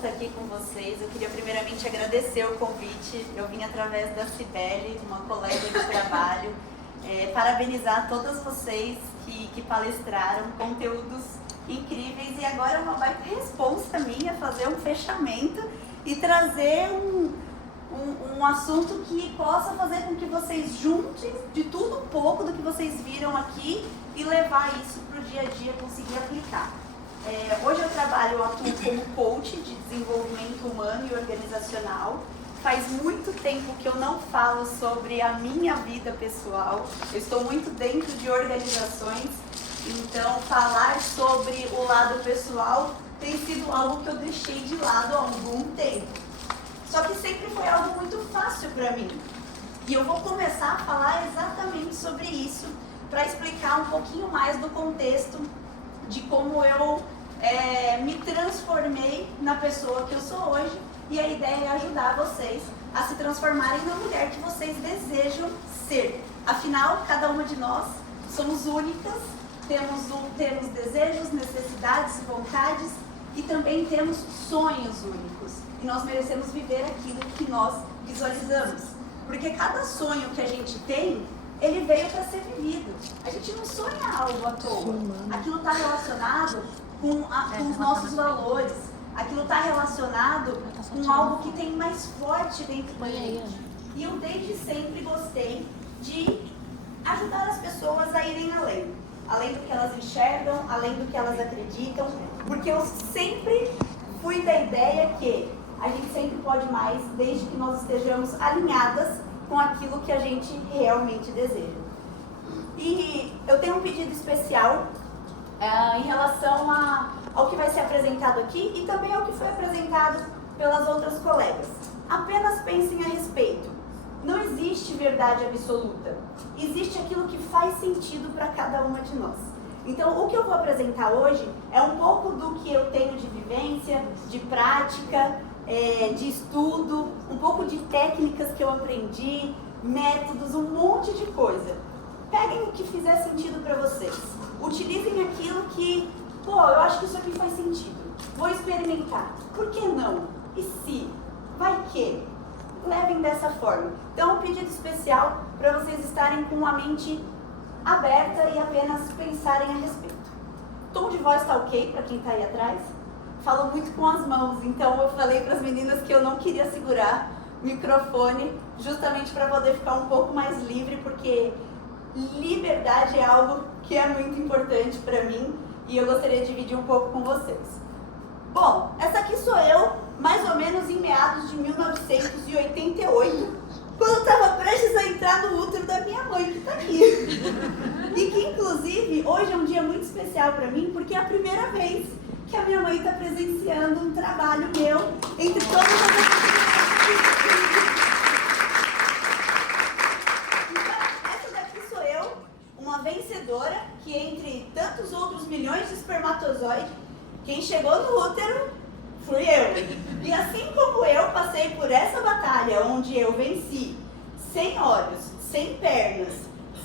estar aqui com vocês. Eu queria primeiramente agradecer o convite. Eu vim através da Cibele, uma colega de trabalho, parabenizar todas vocês que palestraram, conteúdos incríveis, e agora é uma baita responsa minha fazer um fechamento e trazer um assunto que possa fazer com que vocês juntem de tudo um pouco do que vocês viram aqui e levar isso para o dia a dia, conseguir aplicar. Hoje eu atuo como coach de desenvolvimento humano e organizacional. Faz muito tempo que eu não falo sobre a minha vida pessoal. Eu estou muito dentro de organizações, então falar sobre o lado pessoal tem sido algo que eu deixei de lado há algum tempo. Só que sempre foi algo muito fácil para mim. E eu vou começar a falar exatamente sobre isso, para explicar um pouquinho mais do contexto de como eu me transformei na pessoa que eu sou hoje, e a ideia é ajudar vocês a se transformarem na mulher que vocês desejam ser. Afinal, cada uma de nós somos únicas, temos desejos, necessidades, vontades e também temos sonhos únicos. E nós merecemos viver aquilo que nós visualizamos. Porque cada sonho que a gente tem, ele veio para ser vivido. A gente não sonha algo à toa. Aquilo está relacionado com os nossos valores. Aquilo está relacionado com algo que tem mais forte dentro da gente. E eu desde sempre gostei de ajudar as pessoas a irem além. Além do que elas enxergam, além do que elas acreditam. Porque eu sempre fui da ideia que a gente sempre pode mais, desde que nós estejamos alinhadas com aquilo que a gente realmente deseja. E eu tenho um pedido especial em relação ao que vai ser apresentado aqui e também ao que foi apresentado pelas outras colegas. Apenas pensem a respeito. Não existe verdade absoluta. Existe aquilo que faz sentido para cada uma de nós. Então, o que eu vou apresentar hoje é um pouco do que eu tenho de vivência, de prática, de estudo, um pouco de técnicas que eu aprendi, métodos, um monte de coisa. Peguem o que fizer sentido para vocês. Utilizem aquilo que, eu acho que isso aqui faz sentido. Vou experimentar. Por que não? E se? Vai que? Levem dessa forma. Então, um pedido especial para vocês estarem com a mente aberta e apenas pensarem a respeito. Tom de voz está ok para quem está aí atrás? Falo muito com as mãos, então eu falei para as meninas que eu não queria segurar o microfone, justamente para poder ficar um pouco mais livre, porque liberdade é algo que é muito importante para mim e eu gostaria de dividir um pouco com vocês. Bom, essa aqui sou eu, mais ou menos em meados de 1988, quando eu estava prestes a entrar no útero da minha mãe, que está aqui. E que, inclusive, hoje é um dia muito especial para mim, porque é a primeira vez que a minha mãe está presenciando um trabalho meu entre todas as Então, essa daqui sou eu, uma vencedora, que entre tantos outros milhões de espermatozoides, quem chegou no útero fui eu. E assim como eu passei por essa batalha, onde eu venci, sem olhos, sem pernas,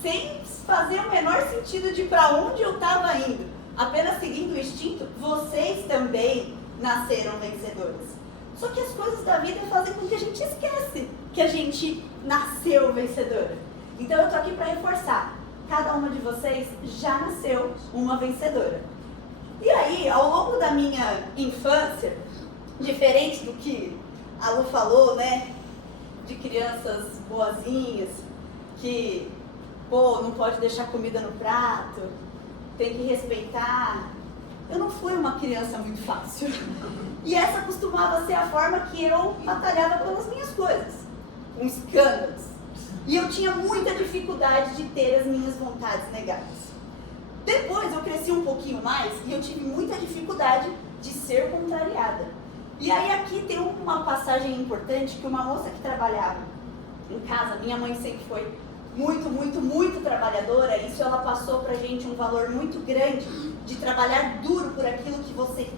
sem fazer o menor sentido de para onde eu estava indo, apenas seguindo o instinto, vocês também nasceram vencedores. Só que as coisas da vida fazem com que a gente esquece que a gente nasceu vencedora. Então eu tô aqui para reforçar, cada uma de vocês já nasceu uma vencedora. E aí, ao longo da minha infância, diferente do que a Lu falou, né, de crianças boazinhas, que, não pode deixar comida no prato, tem que respeitar. Eu não fui uma criança muito fácil. E essa costumava ser a forma que eu batalhava pelas minhas coisas, com escândalos. E eu tinha muita dificuldade de ter as minhas vontades negadas. Depois eu cresci um pouquinho mais e eu tive muita dificuldade de ser contrariada. E aí aqui tem uma passagem importante que uma moça que trabalhava em casa, minha mãe sempre foi muito trabalhadora, isso ela passou pra gente um valor muito grande de trabalhar duro por aquilo que você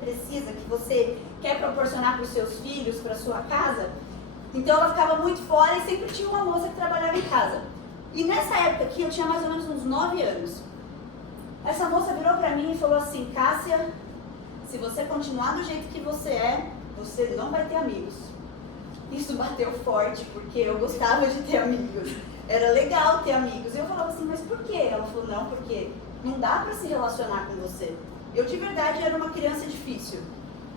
precisa, que você quer proporcionar para os seus filhos, para sua casa. Então ela ficava muito fora e sempre tinha uma moça que trabalhava em casa. E nessa época aqui, eu tinha mais ou menos uns 9 anos. Essa moça virou pra mim e falou assim: Cássia, se você continuar do jeito que você não vai ter amigos. Isso bateu forte, porque eu gostava de ter amigos. Era legal ter amigos. E eu falava assim, mas por quê? Ela falou, não, porque não dá pra se relacionar com você. Eu, de verdade, era uma criança difícil.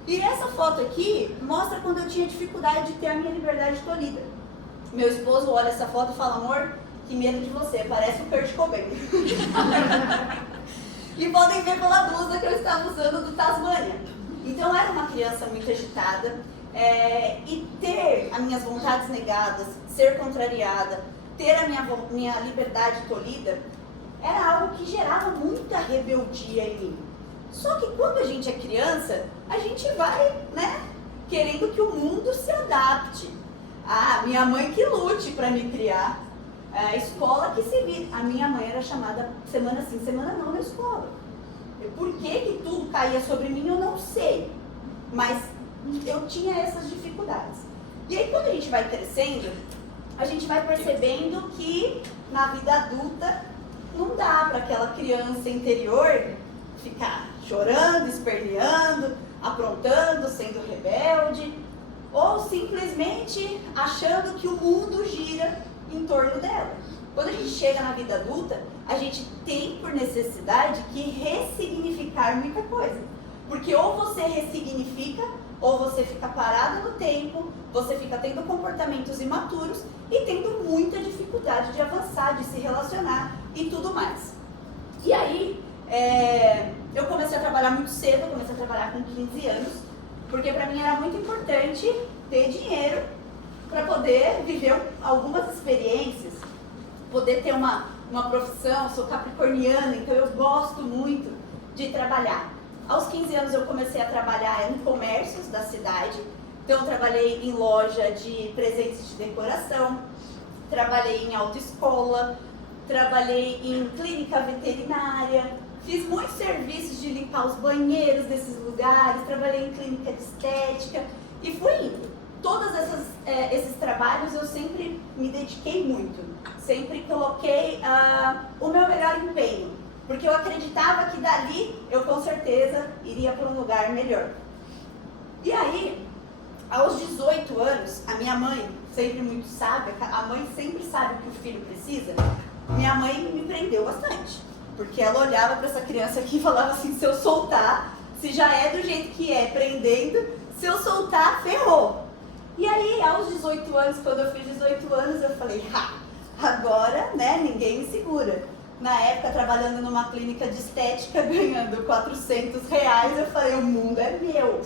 E essa foto aqui mostra quando eu tinha dificuldade de ter a minha liberdade tolhida. Meu esposo olha essa foto e fala, amor, que medo de você, parece o Kurt Cobain. E podem ver pela blusa que eu estava usando do Tasmania. Então eu era uma criança muito agitada, e ter as minhas vontades negadas, ser contrariada, ter a minha liberdade tolhida, era algo que gerava muita rebeldia em mim. Só que quando a gente é criança, a gente vai, né, querendo que o mundo se adapte. Ah, minha mãe que lute para me criar, a escola que se vire. A minha mãe era chamada semana sim, semana não na escola. Por que tudo caía sobre mim, eu não sei. Mas eu tinha essas dificuldades. E aí quando a gente vai crescendo, a gente vai percebendo que na vida adulta não dá para aquela criança interior ficar chorando, esperneando, aprontando, sendo rebelde, ou simplesmente achando que o mundo gira em torno dela. Quando a gente chega na vida adulta, a gente tem por necessidade que ressignificar muita coisa. Porque ou você ressignifica, ou você fica parada no tempo, você fica tendo comportamentos imaturos e tendo muita dificuldade de avançar, de se relacionar e tudo mais. E aí, eu comecei a trabalhar muito cedo, eu comecei a trabalhar com 15 anos, porque para mim era muito importante ter dinheiro para poder viver algumas experiências, poder ter uma profissão. Eu sou capricorniana, então eu gosto muito de trabalhar. Aos 15 anos eu comecei a trabalhar em comércios da cidade, então eu trabalhei em loja de presentes de decoração, trabalhei em autoescola, trabalhei em clínica veterinária, fiz muitos serviços de limpar os banheiros desses lugares, trabalhei em clínica de estética e fui indo. Todos esses trabalhos eu sempre me dediquei muito, sempre coloquei o meu melhor empenho, porque eu acreditava que dali eu com certeza iria para um lugar melhor. E aí, aos 18 anos, a minha mãe, sempre muito sábia, a mãe sempre sabe o que o filho precisa, minha mãe me prendeu bastante, porque ela olhava para essa criança aqui e falava assim, se eu soltar, se já é do jeito que é, prendendo, se eu soltar, ferrou. E aí, aos 18 anos, quando eu fiz 18 anos, eu falei, agora, né, ninguém me segura. Na época, trabalhando numa clínica de estética, ganhando R$400, eu falei, o mundo é meu.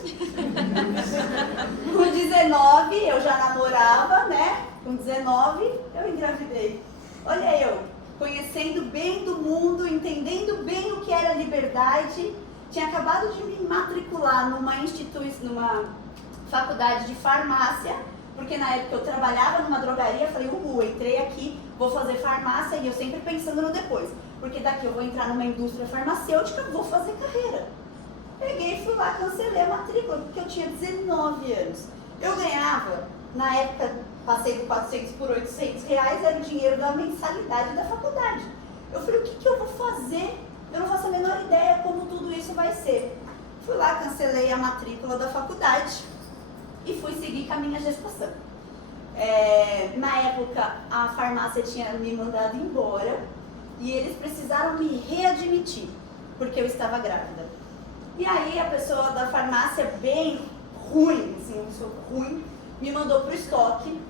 Com 19, eu já namorava, né? Com 19, eu engravidei. Olha eu, conhecendo bem do mundo, entendendo bem o que era liberdade. Tinha acabado de me matricular numa faculdade de farmácia, porque na época eu trabalhava numa drogaria, falei, entrei aqui, vou fazer farmácia, e eu sempre pensando no depois, porque daqui eu vou entrar numa indústria farmacêutica, vou fazer carreira. Peguei e fui lá, cancelei a matrícula, porque eu tinha 19 anos. Eu ganhava, na época, passei de 400 por R$800, era o dinheiro da mensalidade da faculdade. Eu falei, o que eu vou fazer? Eu não faço a menor ideia como tudo isso vai ser. Fui lá, cancelei a matrícula da faculdade e fui seguir com a minha gestação. Na época, a farmácia tinha me mandado embora e eles precisaram me readmitir, porque eu estava grávida. E aí a pessoa da farmácia, bem ruim, assim, uma pessoa ruim, me mandou para o estoque,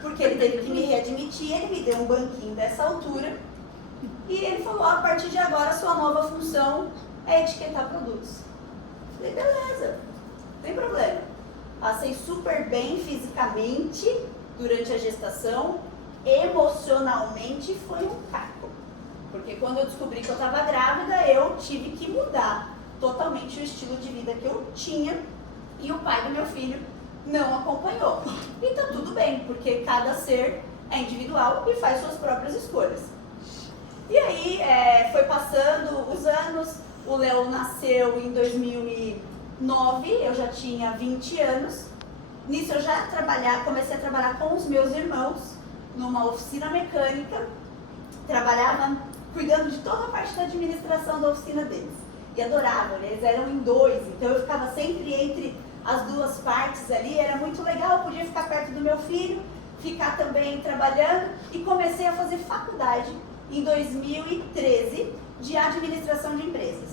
porque ele teve que me readmitir, ele me deu um banquinho dessa altura e ele falou, a partir de agora a sua nova função é etiquetar produtos. Falei, beleza, não tem problema. Passei super bem fisicamente durante a gestação, emocionalmente foi um caco. Porque quando eu descobri que eu estava grávida, eu tive que mudar totalmente o estilo de vida que eu tinha e o pai do meu filho não acompanhou. E tá tudo bem, porque cada ser é individual e faz suas próprias escolhas. E aí foi passando os anos, o Léo nasceu em 2009, eu já tinha 20 anos. Nisso eu já comecei a trabalhar com os meus irmãos numa oficina mecânica, trabalhava cuidando de toda a parte da administração da oficina deles. e adoravam, né? Eles eram em dois, então eu ficava sempre entre as duas partes ali, era muito legal, eu podia ficar perto do meu filho, ficar também trabalhando, e comecei a fazer faculdade em 2013 de administração de empresas.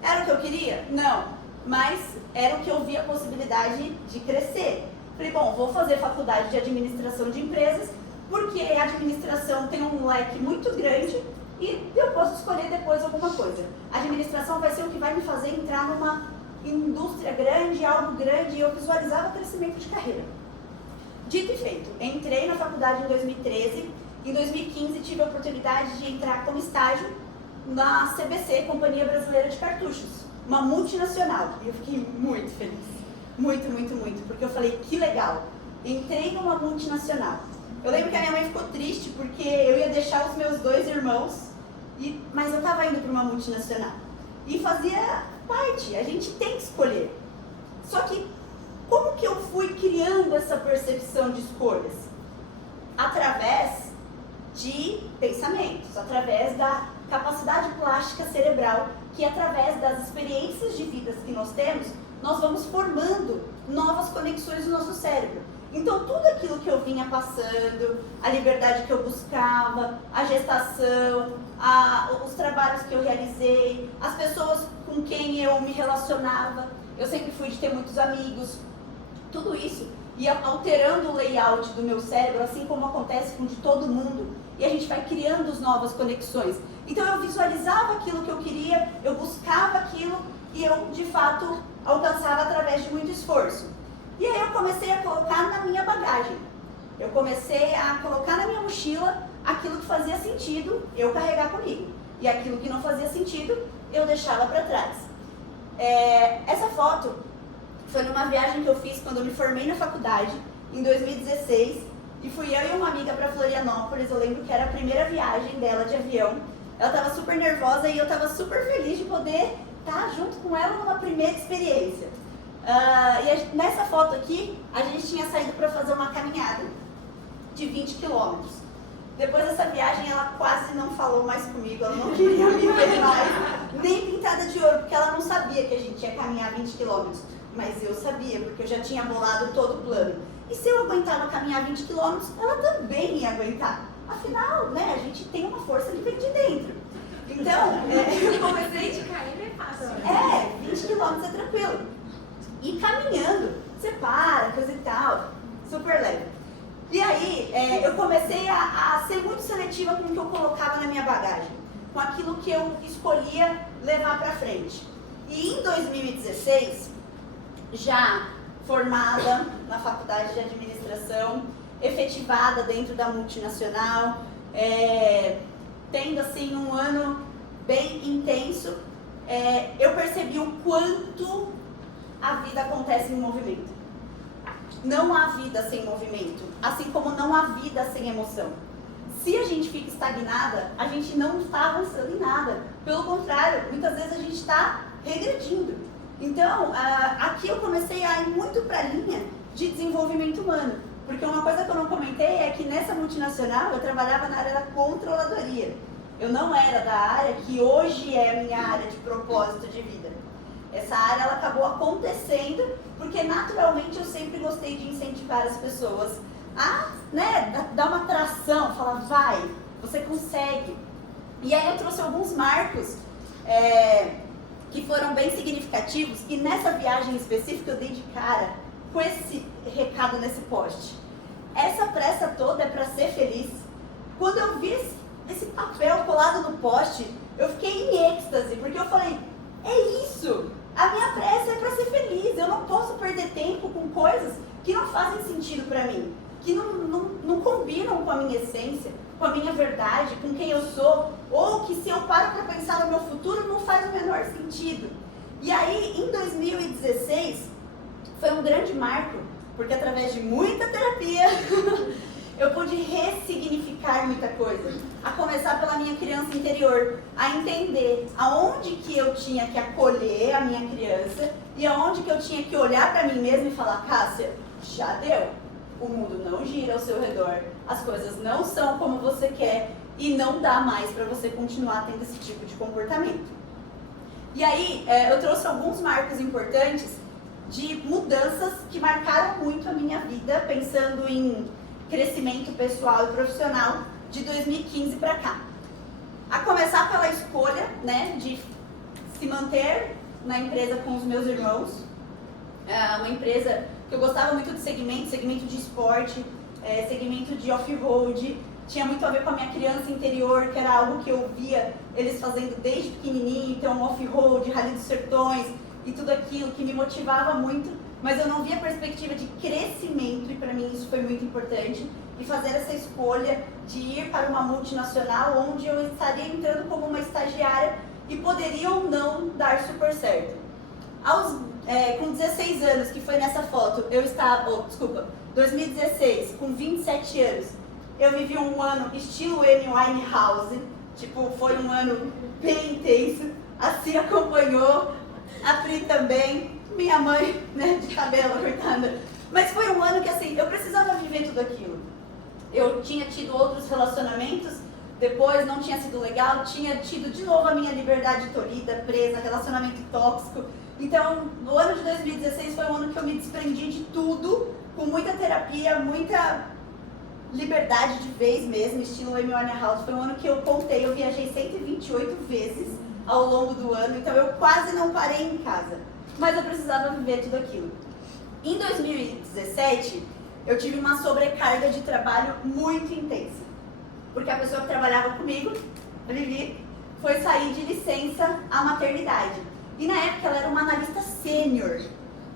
Era o que eu queria? Não, mas era o que eu via a possibilidade de crescer. Falei, bom, vou fazer faculdade de administração de empresas, porque a administração tem um leque muito grande e eu posso escolher depois alguma coisa. A administração vai ser o que vai me fazer entrar numa indústria grande, algo grande, e eu visualizava crescimento de carreira. Dito e feito, entrei na faculdade em 2013, em 2015 tive a oportunidade de entrar como estágio na CBC, Companhia Brasileira de Cartuchos, uma multinacional, e eu fiquei muito feliz, muito, porque eu falei, que legal, entrei numa multinacional. Eu lembro que a minha mãe ficou triste porque eu ia deixar os meus 2 irmãos, mas eu estava indo para uma multinacional. E fazia parte, a gente tem que escolher. Só que, como que eu fui criando essa percepção de escolhas? Através de pensamentos, através da capacidade plástica cerebral, que através das experiências de vidas que nós temos, nós vamos formando novas conexões no nosso cérebro. Então, tudo aquilo que eu vinha passando, a liberdade que eu buscava, a gestação, os trabalhos que eu realizei, as pessoas com quem eu me relacionava, eu sempre fui de ter muitos amigos, tudo isso ia alterando o layout do meu cérebro, assim como acontece com de todo mundo, e a gente vai criando as novas conexões. Então, eu visualizava aquilo que eu queria, eu buscava aquilo, e eu, de fato, alcançava através de muito esforço. E aí eu comecei a colocar na minha bagagem, eu comecei a colocar na minha mochila aquilo que fazia sentido eu carregar comigo, e aquilo que não fazia sentido eu deixava para trás. Essa foto foi numa viagem que eu fiz quando eu me formei na faculdade, em 2016, e fui eu e uma amiga para Florianópolis. Eu lembro que era a primeira viagem dela de avião, ela estava super nervosa e eu estava super feliz de poder estar junto com ela numa primeira experiência. Nessa foto aqui, a gente tinha saído para fazer uma caminhada de 20 quilômetros. Depois dessa viagem, ela quase não falou mais comigo, ela não queria me ver mais, nem pintada de ouro, porque ela não sabia que a gente ia caminhar 20 quilômetros. Mas eu sabia, porque eu já tinha bolado todo o plano. E se eu aguentava caminhar 20 quilômetros, ela também ia aguentar. Afinal, né, a gente tem uma força que vem de dentro. Então, eu comecei de cair, é fácil. 20 quilômetros é tranquilo. E caminhando, você para, coisa e tal, super leve. E aí, eu comecei a ser muito seletiva com o que eu colocava na minha bagagem, com aquilo que eu escolhia levar para frente. E em 2016, já formada na faculdade de administração, efetivada dentro da multinacional, tendo assim um ano bem intenso, eu percebi o quanto a vida acontece em movimento. Não há vida sem movimento, assim como não há vida sem emoção. Se a gente fica estagnada, a gente não está avançando em nada. Pelo contrário, muitas vezes a gente está regredindo. Então, aqui eu comecei a ir muito para a linha de desenvolvimento humano. Porque uma coisa que eu não comentei é que nessa multinacional eu trabalhava na área da controladoria. Eu não era da área que hoje é a minha área de propósito de vida. Essa área ela acabou acontecendo porque naturalmente eu sempre gostei de incentivar as pessoas a dar uma tração, falar, vai, você consegue. E aí eu trouxe alguns marcos que foram bem significativos, e nessa viagem específica eu dei de cara com esse recado nesse post. Essa pressa toda é para ser feliz. Quando eu vi esse papel colado no poste, eu fiquei em êxtase, porque eu falei, é isso, a minha pressa é para ser feliz, eu não posso perder tempo com coisas que não fazem sentido para mim, que não combinam com a minha essência, com a minha verdade, com quem eu sou, ou que se eu paro para pensar no meu futuro não faz o menor sentido. E aí, em 2016, foi um grande marco, porque através de muita terapia, eu pude ressignificar muita coisa, a começar pela minha criança interior, a entender aonde que eu tinha que acolher a minha criança e aonde que eu tinha que olhar para mim mesma e falar, Cássia, já deu, o mundo não gira ao seu redor, as coisas não são como você quer e não dá mais para você continuar tendo esse tipo de comportamento. E aí, eu trouxe alguns marcos importantes de mudanças que marcaram muito a minha vida, pensando em crescimento pessoal e profissional de 2015 para cá. A começar pela escolha, né, de se manter na empresa com os meus irmãos, uma empresa que eu gostava muito de segmento de esporte, segmento de off-road, tinha muito a ver com a minha criança interior, que era algo que eu via eles fazendo desde pequenininho, então off-road, Rally dos Sertões e tudo aquilo que me motivava muito, mas eu não via perspectiva de crescimento e para mim isso foi muito importante, e fazer essa escolha de ir para uma multinacional onde eu estaria entrando como uma estagiária e poderia ou não dar super certo. Com 16 anos, que foi nessa foto, eu estava, 2016, com 27 anos, eu vivi um ano estilo Amy Winehouse, tipo, foi um ano bem intenso, a Cia acompanhou, a Pri também, minha mãe, né, de cabelo, coitada. Mas foi um ano que, assim, eu precisava viver tudo aquilo. Eu tinha tido outros relacionamentos, depois não tinha sido legal, tinha tido de novo a minha liberdade tolhida, presa, relacionamento tóxico. Então, no ano de 2016 foi um ano que eu me desprendi de tudo, com muita terapia, muita liberdade de vez mesmo, estilo Amy Winehouse. Foi um ano que eu contei, eu viajei 128 vezes ao longo do ano, então eu quase não parei em casa. Mas eu precisava viver tudo aquilo. Em 2017, eu tive uma sobrecarga de trabalho muito intensa. Porque a pessoa que trabalhava comigo, a Vivi, foi sair de licença à maternidade. E na época ela era uma analista sênior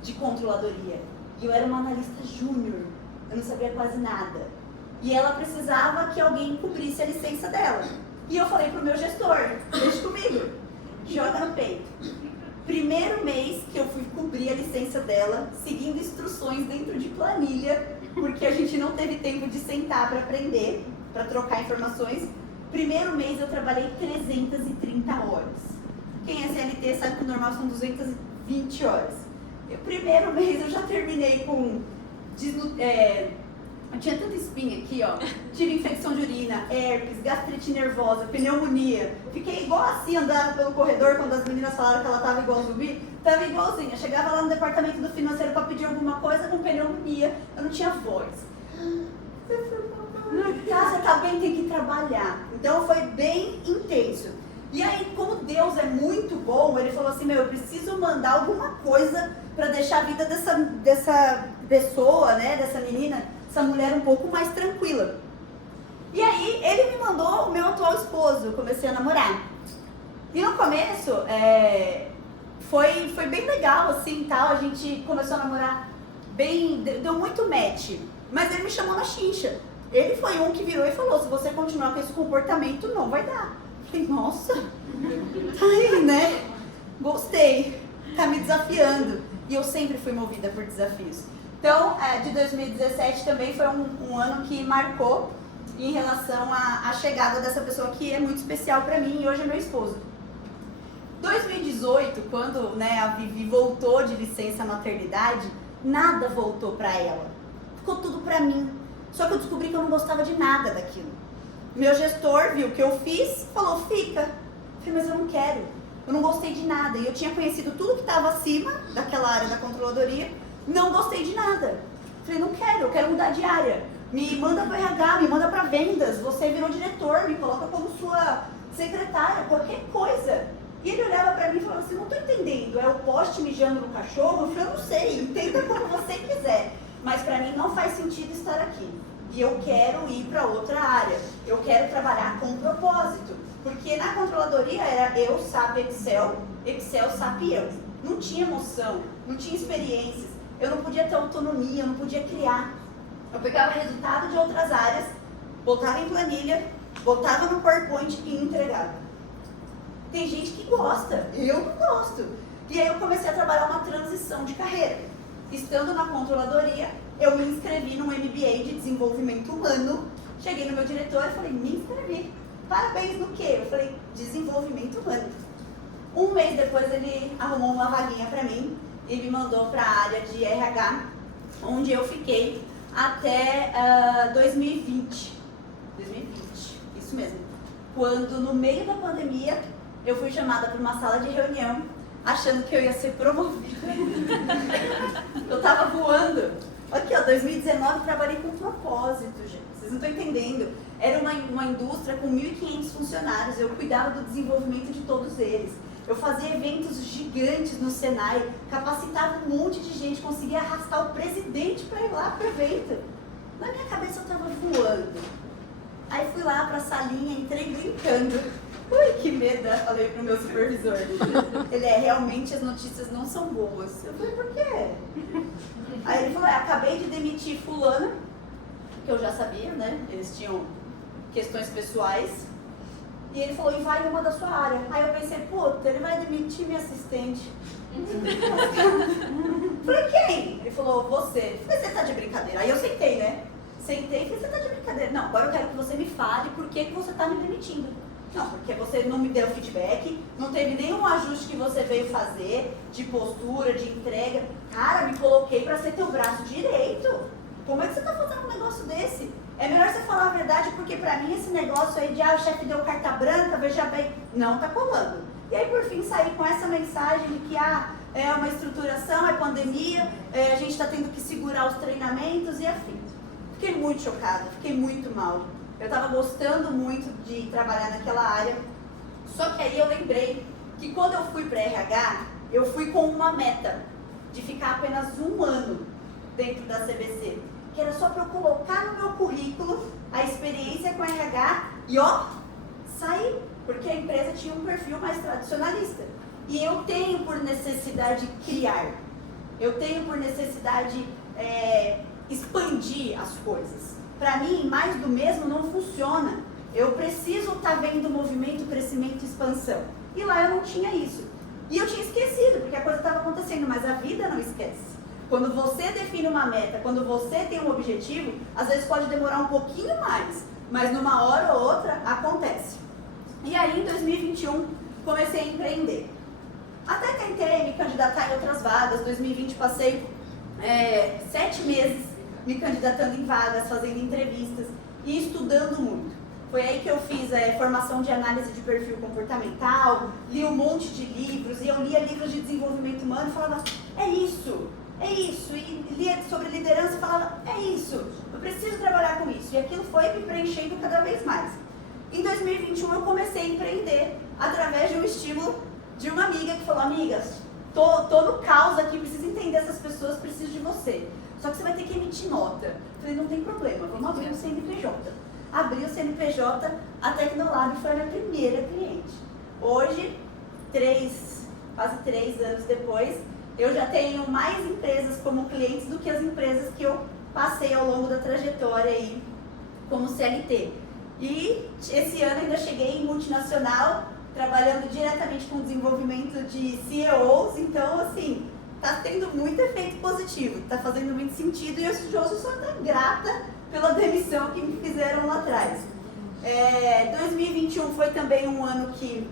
de controladoria. E eu era uma analista júnior. Eu não sabia quase nada. E ela precisava que alguém cobrisse a licença dela. E eu falei pro meu gestor, deixa comigo, joga no peito. Primeiro mês que eu fui cobrir a licença dela, seguindo instruções dentro de planilha, porque a gente não teve tempo de sentar para aprender, para trocar informações. Primeiro mês eu trabalhei 330 horas. Quem é CLT sabe que o normal são 220 horas. E o primeiro mês eu já terminei com... eu tinha tanta espinha aqui, ó. Tive infecção de urina, herpes, gastrite nervosa, pneumonia. Fiquei igual assim, andando pelo corredor, quando as meninas falaram que ela tava igual zumbi. Tava igualzinha. Chegava lá no departamento do financeiro para pedir alguma coisa com pneumonia. Eu não tinha voz. Você tá bem, tem que trabalhar. Então foi bem intenso. E aí, como Deus é muito bom, ele falou assim, eu preciso mandar alguma coisa para deixar a vida dessa pessoa, né, dessa menina, essa mulher um pouco mais tranquila. E aí, ele me mandou o meu atual esposo, eu comecei a namorar. E no começo, foi bem legal, assim, tal, a gente começou a namorar bem, deu muito match. Mas ele me chamou na chincha. Ele foi um que virou e falou, se você continuar com esse comportamento, não vai dar. Eu falei, nossa, tá aí, né? Gostei, tá me desafiando. E eu sempre fui movida por desafios. Então, de 2017 também foi um ano que marcou em relação à chegada dessa pessoa que é muito especial pra mim e hoje é meu esposo. 2018, quando, né, a Vivi voltou de licença maternidade, nada voltou pra ela. Ficou tudo pra mim. Só que eu descobri que eu não gostava de nada daquilo. Meu gestor viu o que eu fiz, falou, fica. Eu falei, mas eu não quero. Eu não gostei de nada. E eu tinha conhecido tudo que estava acima daquela área da controladoria. Não gostei de nada. Eu falei, não quero, eu quero mudar de área. Me manda para RH, me manda para vendas. Você virou diretor, me coloca como sua secretária, qualquer coisa. E ele olhava para mim e falava assim, não estou entendendo. É o poste mijando no cachorro? Eu falei, eu não sei, entenda como você quiser. Mas para mim não faz sentido estar aqui. E eu quero ir para outra área. Eu quero trabalhar com propósito. Porque na controladoria era eu, SAP, Excel, Excel, SAP e eu. Não tinha emoção, não tinha experiências. Eu não podia ter autonomia, eu não podia criar. Eu pegava resultado de outras áreas, botava em planilha, botava no PowerPoint e entregava. Tem gente que gosta, eu não gosto. E aí eu comecei a trabalhar uma transição de carreira. Estando na controladoria, eu me inscrevi num MBA de desenvolvimento humano. Cheguei no meu diretor e falei, me inscrevi. Parabéns no quê? Eu falei, desenvolvimento humano. Um mês depois ele arrumou uma vaguinha pra mim e me mandou para a área de RH, onde eu fiquei até 2020. 2020, isso mesmo. Quando no meio da pandemia eu fui chamada para uma sala de reunião, achando que eu ia ser promovida. Eu tava voando. Aqui, ó, 2019, trabalhei com propósito, gente. Vocês não estão entendendo. Era uma indústria com 1.500 funcionários. Eu cuidava do desenvolvimento de todos eles. Eu fazia eventos gigantes no Senai, capacitava um monte de gente, conseguia arrastar o presidente para ir lá para o evento. Na minha cabeça eu estava voando. Aí fui lá para a salinha, entrei brincando. Ui, que medo, eu falei pro meu supervisor. Ele realmente as notícias não são boas. Eu falei, por quê? Aí ele falou, acabei de demitir fulana, que eu já sabia, né? Eles tinham questões pessoais. E ele falou, e vai uma da sua área. Aí eu pensei, puta, ele vai demitir minha assistente. Falei, quem? Ele falou, você. Falei, você tá de brincadeira? Aí eu sentei, né? Sentei e falei, você tá de brincadeira? Não, agora eu quero que você me fale por que você tá me demitindo. Não, porque você não me deu feedback, não teve nenhum ajuste que você veio fazer, de postura, de entrega. Cara, me coloquei pra ser teu braço direito. Como é que você tá fazendo um negócio desse? É melhor você falar a verdade, porque pra mim esse negócio aí de, o chefe deu carta branca, veja bem, não tá colando. E aí por fim saí com essa mensagem de que, é uma estruturação, é pandemia, a gente tá tendo que segurar os treinamentos e afim. Fiquei muito chocada, fiquei muito mal. Eu estava gostando muito de trabalhar naquela área, só que aí eu lembrei que quando eu fui para RH, eu fui com uma meta de ficar apenas 1 ano dentro da CVC, que era só para eu colocar no meu currículo a experiência com RH e sair, porque a empresa tinha um perfil mais tradicionalista. E eu tenho por necessidade criar, eu tenho por necessidade expandir as coisas. Para mim, mais do mesmo não funciona. Eu preciso estar vendo movimento, crescimento e expansão. E lá eu não tinha isso. E eu tinha esquecido, porque a coisa estava acontecendo, mas a vida não esquece. Quando você define uma meta, quando você tem um objetivo, às vezes pode demorar um pouquinho mais, mas numa hora ou outra acontece. E aí, em 2021, comecei a empreender. Até tentei me candidatar em outras vagas. Em 2020 passei 7 meses me candidatando em vagas, fazendo entrevistas e estudando muito. Foi aí que eu fiz formação de análise de perfil comportamental, li um monte de livros, e eu lia livros de desenvolvimento humano e falava, é isso, e lia sobre liderança e falava, é isso, eu preciso trabalhar com isso, e aquilo foi me preenchendo cada vez mais. Em 2021 eu comecei a empreender através de um estímulo de uma amiga que falou, amigas, tô no caos aqui, preciso entender essas pessoas, preciso de você. Só que você vai ter que ematir nota. Falei, não tem problema, vamos abrir o CNPJ. Abri o CNPJ, a Tecnolab foi a minha primeira cliente. Hoje, quase 3 anos depois, eu já tenho mais empresas como clientes do que as empresas que eu passei ao longo da trajetória aí como CLT. E esse ano ainda cheguei em multinacional, trabalhando diretamente com o desenvolvimento de CEOs, então assim, tá tendo muito efeito positivo, tá fazendo muito sentido e eu só estou grata pela demissão que me fizeram lá atrás. 2021 foi também um ano que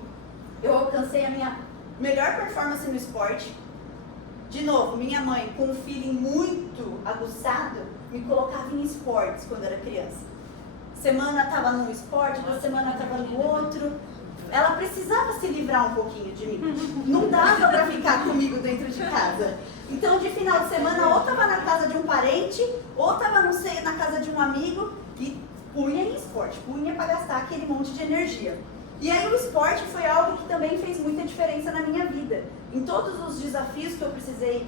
eu alcancei a minha melhor performance no esporte. De novo, minha mãe, com um feeling muito aguçado, me colocava em esportes quando eu era criança. Semana estava num esporte, outra semana estava no outro. Ela precisava se livrar um pouquinho de mim. Não dava para ficar comigo dentro de casa. Então, de final de semana, ou estava na casa de um parente, ou estava na casa de um amigo e punha em esporte, punha para gastar aquele monte de energia. E aí o esporte foi algo que também fez muita diferença na minha vida. Em todos os desafios que eu precisei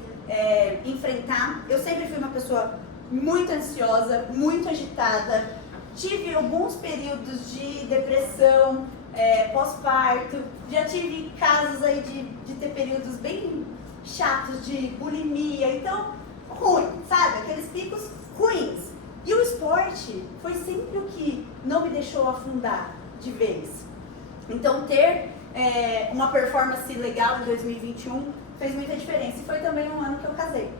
enfrentar, eu sempre fui uma pessoa muito ansiosa, muito agitada. Tive alguns períodos de depressão, pós-parto, já tive casos aí de ter períodos bem chatos de bulimia, então ruim, sabe? Aqueles picos ruins. E o esporte foi sempre o que não me deixou afundar de vez. Então ter uma performance legal em 2021 fez muita diferença e foi também um ano que eu casei.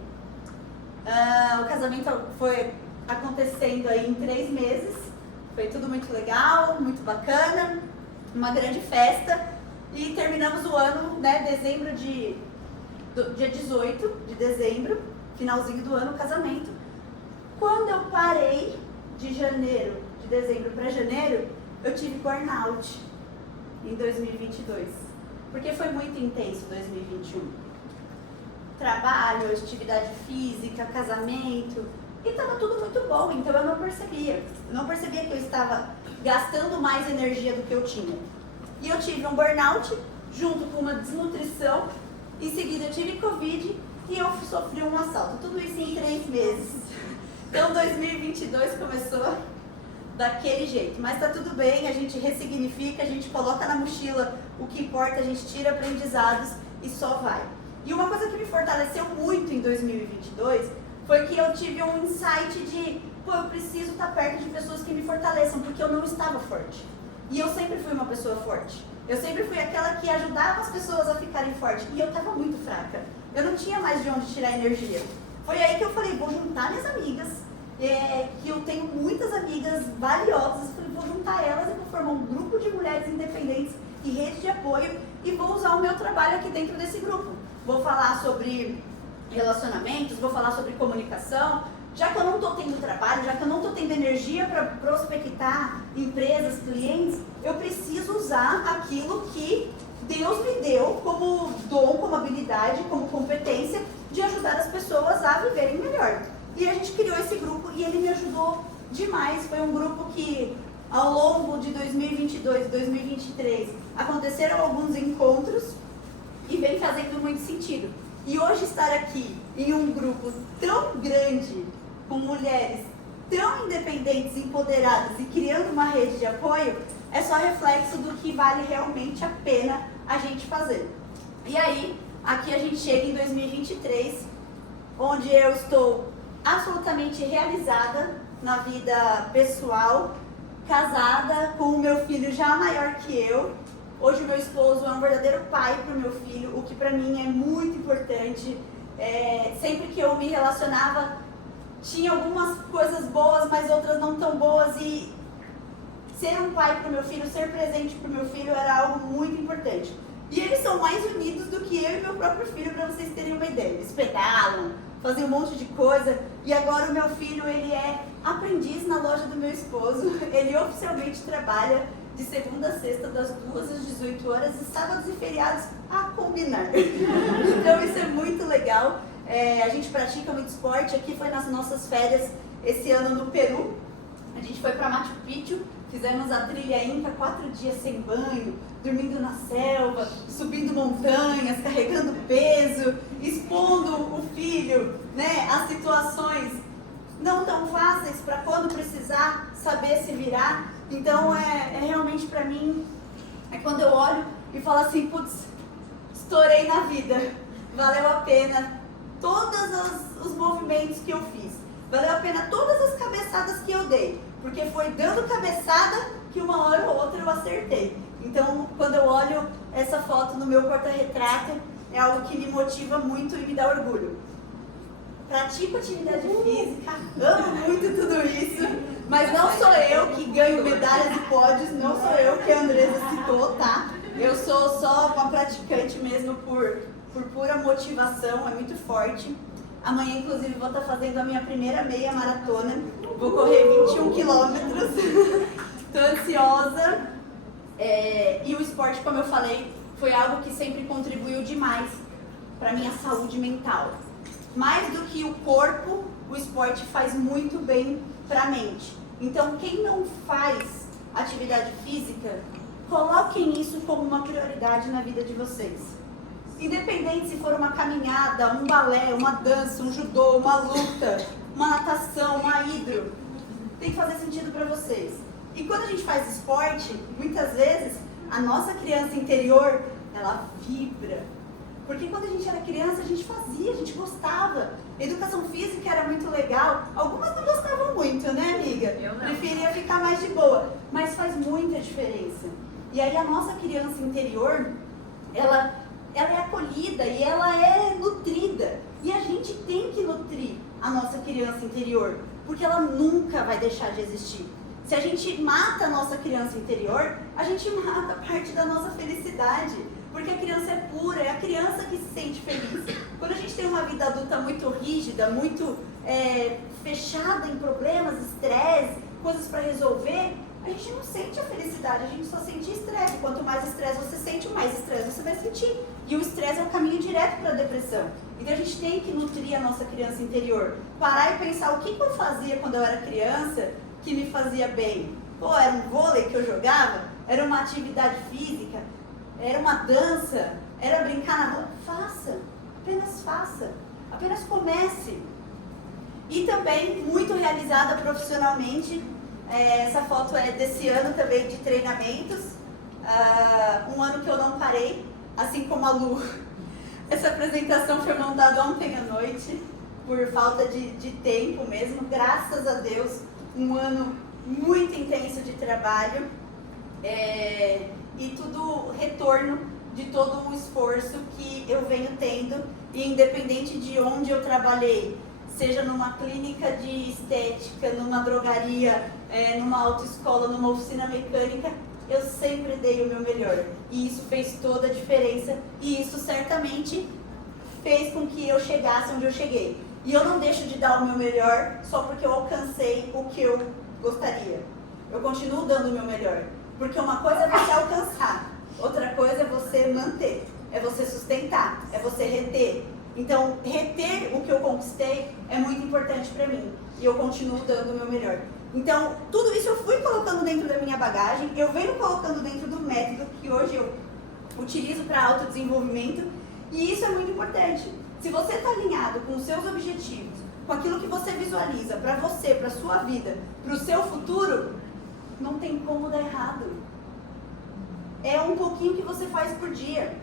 O casamento foi acontecendo aí em 3 meses, foi tudo muito legal, muito bacana. Uma grande festa e terminamos o ano, né, dia 18 de dezembro, finalzinho do ano, casamento. Quando eu parei de dezembro para janeiro, eu tive burnout em 2022. porque foi muito intenso 2021. Trabalho, atividade física, casamento, e estava tudo muito bom, então eu não percebia. Eu não percebia que eu estava gastando mais energia do que eu tinha. E eu tive um burnout, junto com uma desnutrição, em seguida eu tive Covid e eu sofri um assalto. Tudo isso em 3 meses. Então 2022 começou daquele jeito, mas tá tudo bem, a gente ressignifica, a gente coloca na mochila o que importa, a gente tira aprendizados e só vai. E uma coisa que me fortaleceu muito em 2022 foi que eu tive um insight de, pô, eu preciso estar perto de pessoas que me fortaleçam, porque eu não estava forte. E eu sempre fui uma pessoa forte. Eu sempre fui aquela que ajudava as pessoas a ficarem fortes. E eu estava muito fraca. Eu não tinha mais de onde tirar energia. Foi aí que eu falei, vou juntar minhas amigas, que eu tenho muitas amigas valiosas. Eu falei, vou juntar elas e vou formar um grupo de mulheres independentes e rede de apoio e vou usar o meu trabalho aqui dentro desse grupo. Vou falar sobre relacionamentos, vou falar sobre comunicação. Já que eu não estou tendo trabalho, já que eu não estou tendo energia para prospectar empresas, clientes, eu preciso usar aquilo que Deus me deu como dom, como habilidade, como competência de ajudar as pessoas a viverem melhor. E a gente criou esse grupo e ele me ajudou demais. Foi um grupo que, ao longo de 2022 e 2023, aconteceram alguns encontros e vem fazendo muito sentido. E hoje estar aqui em um grupo tão grande, com mulheres tão independentes, empoderadas e criando uma rede de apoio, é só reflexo do que vale realmente a pena a gente fazer. E aí, aqui a gente chega em 2023, onde eu estou absolutamente realizada na vida pessoal, casada com o meu filho já maior que eu. Hoje o meu esposo é um verdadeiro pai para o meu filho, o que para mim é muito importante. Sempre que eu me relacionava, tinha algumas coisas boas, mas outras não tão boas, e ser um pai para o meu filho, ser presente para o meu filho era algo muito importante. E eles são mais unidos do que eu e meu próprio filho, para vocês terem uma ideia. Eles pedalam, fazem um monte de coisa, e agora o meu filho, ele é aprendiz na loja do meu esposo. Ele oficialmente trabalha de segunda a sexta, das 2 às 18 horas, e sábados e feriados a combinar. Então isso é muito legal. A gente pratica muito esporte. Aqui foi nas nossas férias esse ano no Peru. A gente foi para Machu Picchu, fizemos a trilha Inca, 4 dias sem banho, dormindo na selva, subindo montanhas, carregando peso, expondo o filho, né, a situações não tão fáceis para quando precisar saber se virar. Então realmente para mim, é quando eu olho e falo assim, putz, estourei na vida, valeu a pena todos os movimentos que eu fiz, valeu a pena todas as cabeçadas que eu dei, porque foi dando cabeçada que uma hora ou outra eu acertei. Então, quando eu olho essa foto no meu porta-retrato, é algo que me motiva muito e me dá orgulho. Pratico atividade física, amo muito tudo isso, mas não sou eu que ganho medalhas e pódios, não sou eu que a Andresa citou, tá? Eu sou só uma praticante mesmo por pura motivação, é muito forte. Amanhã, inclusive, vou estar fazendo a minha primeira meia maratona. Vou correr 21 quilômetros. Estou ansiosa. E o esporte, como eu falei, foi algo que sempre contribuiu demais para a minha saúde mental. Mais do que o corpo, o esporte faz muito bem para a mente. Então, quem não faz atividade física, coloquem isso como uma prioridade na vida de vocês. Independente se for uma caminhada, um balé, uma dança, um judô, uma luta, uma natação, uma hidro, tem que fazer sentido para vocês. E quando a gente faz esporte, muitas vezes a nossa criança interior, ela vibra. Porque quando a gente era criança, a gente fazia, a gente gostava. Educação física era muito legal. Algumas não gostavam muito, né, amiga? Eu não. Preferia ficar mais de boa. Mas faz muita diferença. E aí a nossa criança interior, ela é acolhida e ela é nutrida. E a gente tem que nutrir a nossa criança interior, porque ela nunca vai deixar de existir. Se a gente mata a nossa criança interior, a gente mata parte da nossa felicidade. Porque a criança é pura, é a criança que se sente feliz. Quando a gente tem uma vida adulta muito rígida, muito fechada em problemas, estresse, coisas para resolver, a gente não sente a felicidade, a gente só sente estresse. Quanto mais estresse você sente, mais estresse você vai sentir. E o estresse é o caminho direto para a depressão. Então a gente tem que nutrir a nossa criança interior. Parar e pensar o que eu fazia quando eu era criança que me fazia bem. Pô, era um vôlei que eu jogava? Era uma atividade física? Era uma dança? Era brincar na rua? Faça, apenas faça. Apenas comece. E também muito realizada profissionalmente. Essa foto é desse ano também de treinamentos. Um ano que eu não parei, assim como a Lu. Essa apresentação foi montada ontem à noite, por falta de tempo mesmo. Graças a Deus, um ano muito intenso de trabalho. E tudo retorno de todo o esforço que eu venho tendo. E independente de onde eu trabalhei, seja numa clínica de estética, numa drogaria, numa autoescola, numa oficina mecânica, eu sempre dei o meu melhor. E isso fez toda a diferença. E isso certamente fez com que eu chegasse onde eu cheguei. E eu não deixo de dar o meu melhor só porque eu alcancei o que eu gostaria. Eu continuo dando o meu melhor. Porque uma coisa é você alcançar, outra coisa é você manter, é você sustentar, é você reter. Então, reter o que eu conquistei é muito importante para mim. E eu continuo dando o meu melhor. Então, tudo isso eu fui colocando dentro da minha bagagem, eu venho colocando dentro do método que hoje eu utilizo para autodesenvolvimento. E isso é muito importante. Se você está alinhado com os seus objetivos, com aquilo que você visualiza para você, para a sua vida, para o seu futuro, não tem como dar errado. É um pouquinho que você faz por dia.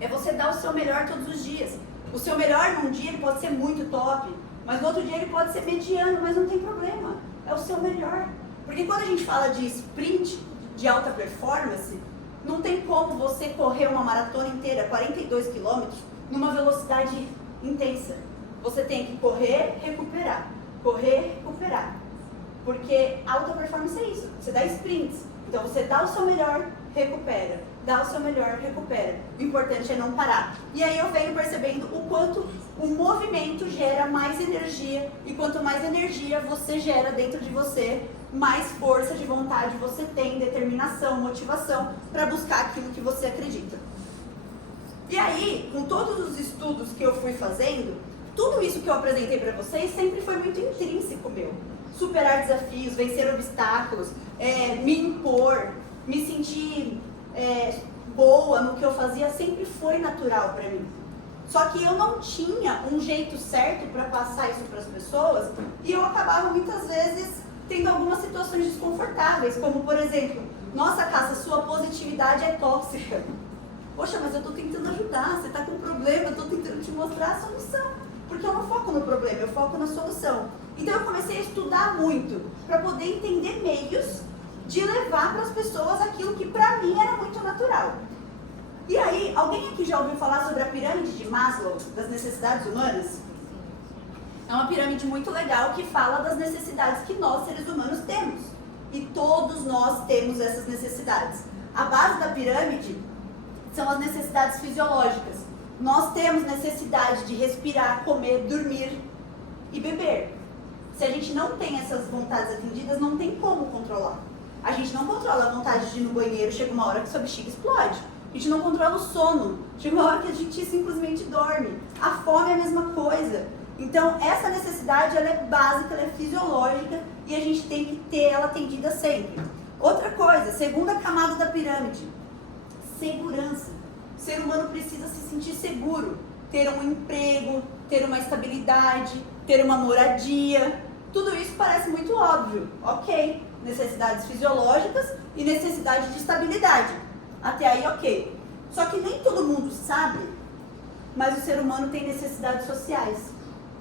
É você dar o seu melhor todos os dias. O seu melhor num dia ele pode ser muito top, mas no outro dia ele pode ser mediano, mas não tem problema. É o seu melhor. Porque quando a gente fala de sprint, de alta performance, não tem como você correr uma maratona inteira, 42 quilômetros, numa velocidade intensa. Você tem que correr, recuperar. Correr, recuperar. Porque alta performance é isso. Você dá sprints. Então você dá o seu melhor, recupera. Dá o seu melhor, recupera. O importante é não parar. E aí eu venho percebendo o quanto o movimento gera mais energia. E quanto mais energia você gera dentro de você, mais força de vontade você tem, determinação, motivação para buscar aquilo que você acredita. E aí, com todos os estudos que eu fui fazendo, tudo isso que eu apresentei para vocês sempre foi muito intrínseco meu. Superar desafios, vencer obstáculos, me impor, me sentir boa no que eu fazia, sempre foi natural para mim. Só que eu não tinha um jeito certo para passar isso para as pessoas e eu acabava muitas vezes tendo algumas situações desconfortáveis, como por exemplo, nossa, Cássia, sua positividade é tóxica. Poxa, mas eu estou tentando ajudar, você está com um problema, eu estou tentando te mostrar a solução. Porque eu não foco no problema, eu foco na solução. Então eu comecei a estudar muito para poder entender meios de levar para as pessoas aquilo que para mim era muito natural. E aí, alguém aqui já ouviu falar sobre a pirâmide de Maslow, das necessidades humanas? É uma pirâmide muito legal que fala das necessidades que nós, seres humanos, temos. E todos nós temos essas necessidades. A base da pirâmide são as necessidades fisiológicas. Nós temos necessidade de respirar, comer, dormir e beber. Se a gente não tem essas vontades atendidas, não tem como controlar. A gente não controla a vontade de ir no banheiro, chega uma hora que sua bexiga explode. A gente não controla o sono, chega uma hora que a gente simplesmente dorme. A fome é a mesma coisa. Então, essa necessidade ela é básica, ela é fisiológica e a gente tem que ter ela atendida sempre. Outra coisa, segunda camada da pirâmide, segurança. O ser humano precisa se sentir seguro, ter um emprego, ter uma estabilidade, ter uma moradia. Tudo isso parece muito óbvio, ok. Necessidades fisiológicas e necessidade de estabilidade. Até aí, ok. Só que nem todo mundo sabe, mas o ser humano tem necessidades sociais.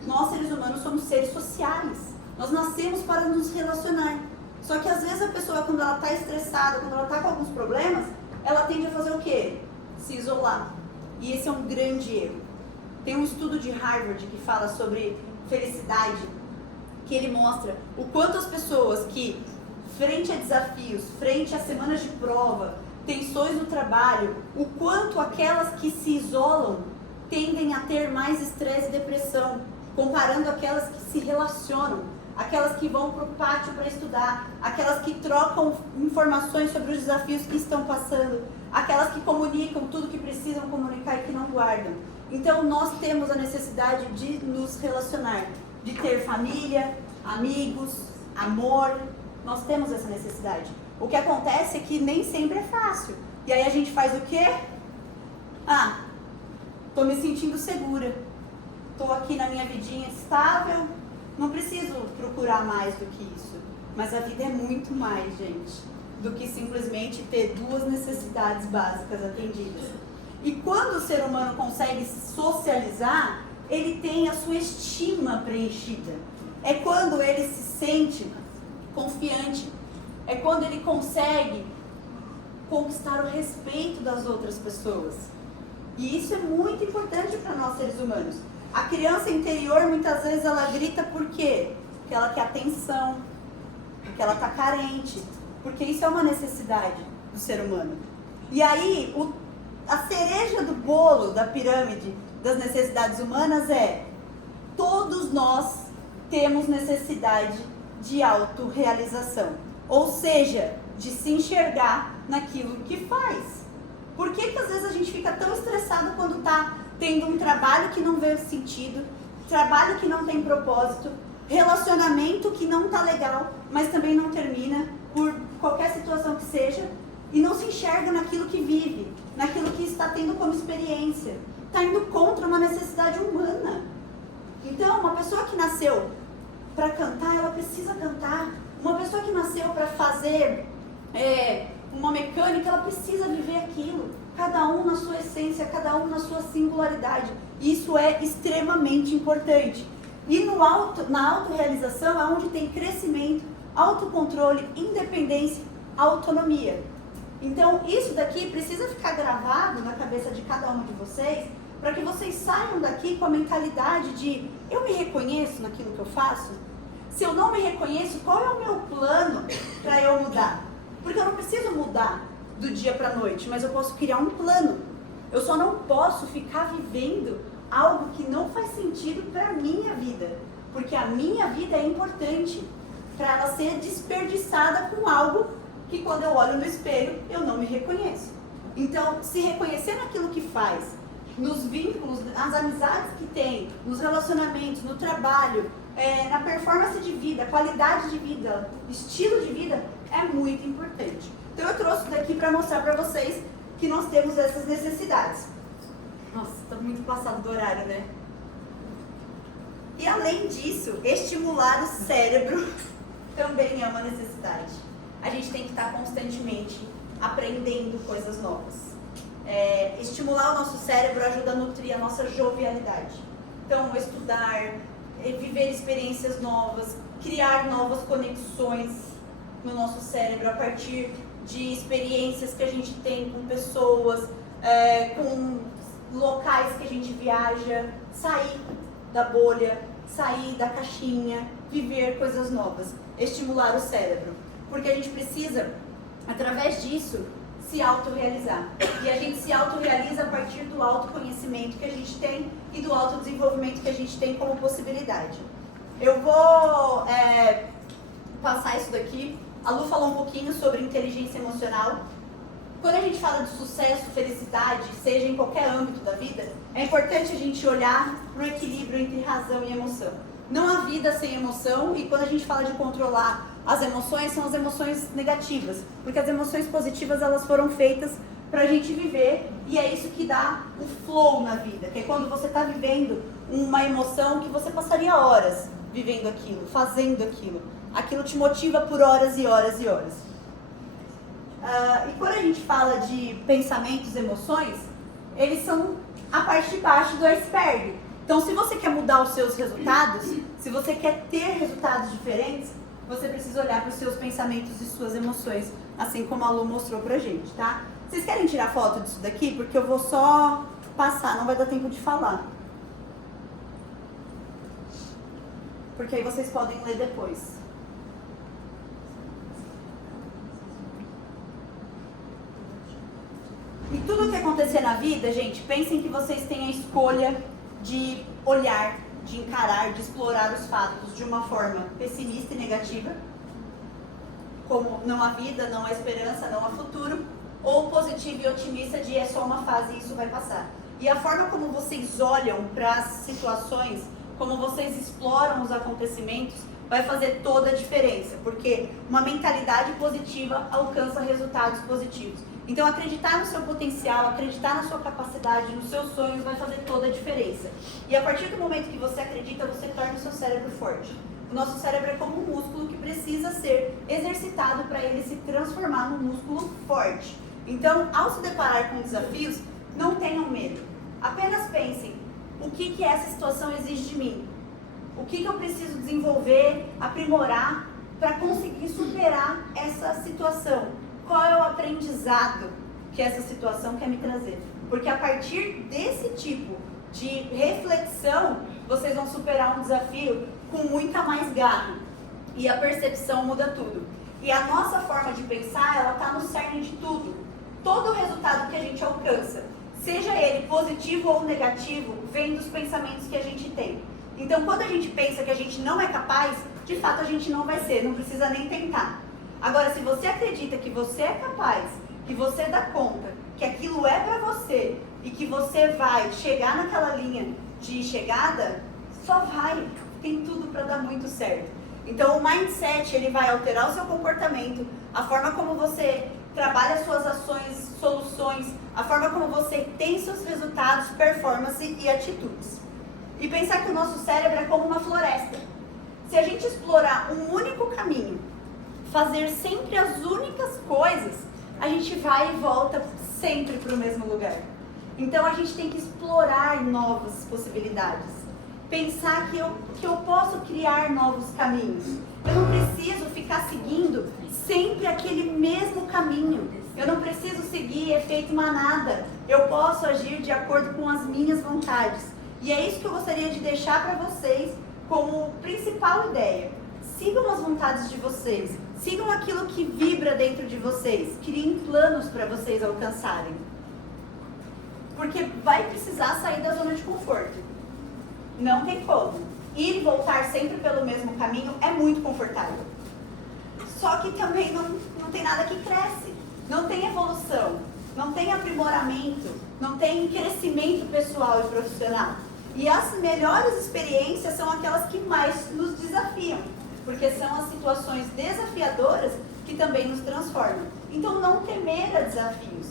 Nós, seres humanos, somos seres sociais. Nós nascemos para nos relacionar. Só que às vezes a pessoa, quando ela está estressada, quando ela está com alguns problemas, ela tende a fazer o quê? Se isolar. E esse é um grande erro. Tem um estudo de Harvard que fala sobre felicidade, que ele mostra o quanto as pessoas que, frente a desafios, frente a semanas de prova, tensões no trabalho, o quanto aquelas que se isolam tendem a ter mais estresse e depressão, comparando aquelas que se relacionam. aquelas que vão para o pátio para estudar, aquelas que trocam informações sobre os desafios que estão passando, aquelas que comunicam tudo que precisam comunicar e que não guardam. Então nós temos a necessidade de nos relacionar, de ter família, amigos, amor, nós temos essa necessidade. O que acontece é que nem sempre é fácil. E aí a gente faz o quê? Tô me sentindo segura, tô aqui na minha vidinha estável, não preciso procurar mais do que isso. Mas a vida é muito mais, gente, do que simplesmente ter 2 necessidades básicas atendidas. E quando o ser humano consegue socializar, ele tem a sua estima preenchida. É quando ele se sente confiante, é quando ele consegue conquistar o respeito das outras pessoas. E isso é muito importante para nós seres humanos. A criança interior, muitas vezes, ela grita por quê? Porque ela quer atenção, porque ela está carente, porque isso é uma necessidade do ser humano. E aí, a cereja do bolo da pirâmide das necessidades humanas é: todos nós temos necessidade de autorrealização, ou seja, de se enxergar naquilo que faz. Por que às vezes a gente fica tão estressado quando está tendo um trabalho que não vê sentido, trabalho que não tem propósito, relacionamento que não está legal, mas também não termina, por qualquer situação que seja, e não se enxerga naquilo que vive, naquilo que está tendo como experiência, está indo contra uma necessidade humana. Então, uma pessoa que nasceu para cantar, ela precisa cantar. Uma pessoa que nasceu para fazer uma mecânica, ela precisa viver aquilo. Cada um na sua essência, cada um na sua singularidade. Isso é extremamente importante. E na autorrealização é onde tem crescimento, autocontrole, independência, autonomia. Então, isso daqui precisa ficar gravado na cabeça de cada um de vocês, para que vocês saiam daqui com a mentalidade de: eu me reconheço naquilo que eu faço? Se eu não me reconheço, qual é o meu plano para eu mudar? Porque eu não preciso mudar do dia para a noite, mas eu posso criar um plano. Eu só não posso ficar vivendo algo que não faz sentido para a minha vida, porque a minha vida é importante para ela ser desperdiçada com algo que, quando eu olho no espelho, eu não me reconheço. Então, se reconhecer naquilo que faz, nos vínculos, nas amizades que tem, nos relacionamentos, no trabalho, na performance de vida, qualidade de vida, estilo de vida, é muito importante. Então eu trouxe daqui para mostrar para vocês que nós temos essas necessidades. Nossa, está muito passado do horário, né? E além disso, estimular o cérebro também é uma necessidade. A gente tem que estar constantemente aprendendo coisas novas. Estimular o nosso cérebro ajuda a nutrir a nossa jovialidade. Então, estudar, viver experiências novas, criar novas conexões no nosso cérebro a partir de experiências que a gente tem com pessoas, com locais que a gente viaja, sair da bolha, sair da caixinha, viver coisas novas, estimular o cérebro, porque a gente precisa, através disso, se autorrealizar. E a gente se autorrealiza a partir do autoconhecimento que a gente tem e do autodesenvolvimento que a gente tem como possibilidade. Eu vou passar isso daqui. A Lu falou um pouquinho sobre inteligência emocional. Quando a gente fala de sucesso, felicidade, seja em qualquer âmbito da vida, é importante a gente olhar para o equilíbrio entre razão e emoção. Não há vida sem emoção, e quando a gente fala de controlar as emoções, são as emoções negativas, porque as emoções positivas elas foram feitas para a gente viver, e é isso que dá o flow na vida, que é quando você está vivendo uma emoção que você passaria horas vivendo aquilo, fazendo aquilo. Aquilo te motiva por horas e horas e horas. E quando a gente fala de pensamentos e emoções, eles são a parte de baixo do iceberg. Então, se você quer mudar os seus resultados, se você quer ter resultados diferentes, você precisa olhar para os seus pensamentos e suas emoções, assim como a Lu mostrou pra gente, tá? Vocês querem tirar foto disso daqui? Porque eu vou só passar, não vai dar tempo de falar. Porque aí vocês podem ler depois. E tudo que acontecer na vida, gente, pensem que vocês têm a escolha de olhar de encarar, de explorar os fatos de uma forma pessimista e negativa, como não há vida, não há esperança, não há futuro, ou positiva e otimista de é só uma fase e isso vai passar. E a forma como vocês olham para as situações, como vocês exploram os acontecimentos, vai fazer toda a diferença, porque uma mentalidade positiva alcança resultados positivos. Então acreditar no seu potencial, acreditar na sua capacidade, nos seus sonhos vai fazer toda a diferença. E a partir do momento que você acredita, você torna o seu cérebro forte. O nosso cérebro é como um músculo que precisa ser exercitado para ele se transformar num músculo forte. Então, ao se deparar com desafios, não tenham medo. Apenas pensem, o que essa situação exige de mim? O que eu preciso desenvolver, aprimorar para conseguir superar essa situação? Qual é o aprendizado que essa situação quer me trazer? Porque a partir desse tipo de reflexão, vocês vão superar um desafio com muita mais garra. E a percepção muda tudo. E a nossa forma de pensar, ela está no cerne de tudo. Todo o resultado que a gente alcança, seja ele positivo ou negativo, vem dos pensamentos que a gente tem. Então, quando a gente pensa que a gente não é capaz, de fato a gente não vai ser, não precisa nem tentar. Agora, se você acredita que você é capaz, que você dá conta, que aquilo é pra você e que você vai chegar naquela linha de chegada, só vai, tem tudo para dar muito certo. Então, o mindset, ele vai alterar o seu comportamento, a forma como você trabalha suas ações, soluções, a forma como você tem seus resultados, performance e atitudes. E pensar que o nosso cérebro é como uma floresta. Se a gente explorar um único caminho, fazer sempre as únicas coisas, a gente vai e volta sempre para o mesmo lugar. Então a gente tem que explorar novas possibilidades. Pensar que eu posso criar novos caminhos. Eu não preciso ficar seguindo sempre aquele mesmo caminho. Eu não preciso seguir efeito manada. Eu posso agir de acordo com as minhas vontades. E é isso que eu gostaria de deixar para vocês como principal ideia. Sigam as vontades de vocês. Sigam aquilo que vibra dentro de vocês. Criem planos para vocês alcançarem. Porque vai precisar sair da zona de conforto. Não tem como. Ir e voltar sempre pelo mesmo caminho é muito confortável. Só que também não tem nada que cresce. Não tem evolução. Não tem aprimoramento. Não tem crescimento pessoal e profissional. E as melhores experiências são aquelas que mais nos desafiam. Porque são as situações desafiadoras que também nos transformam. Então não temer a desafios.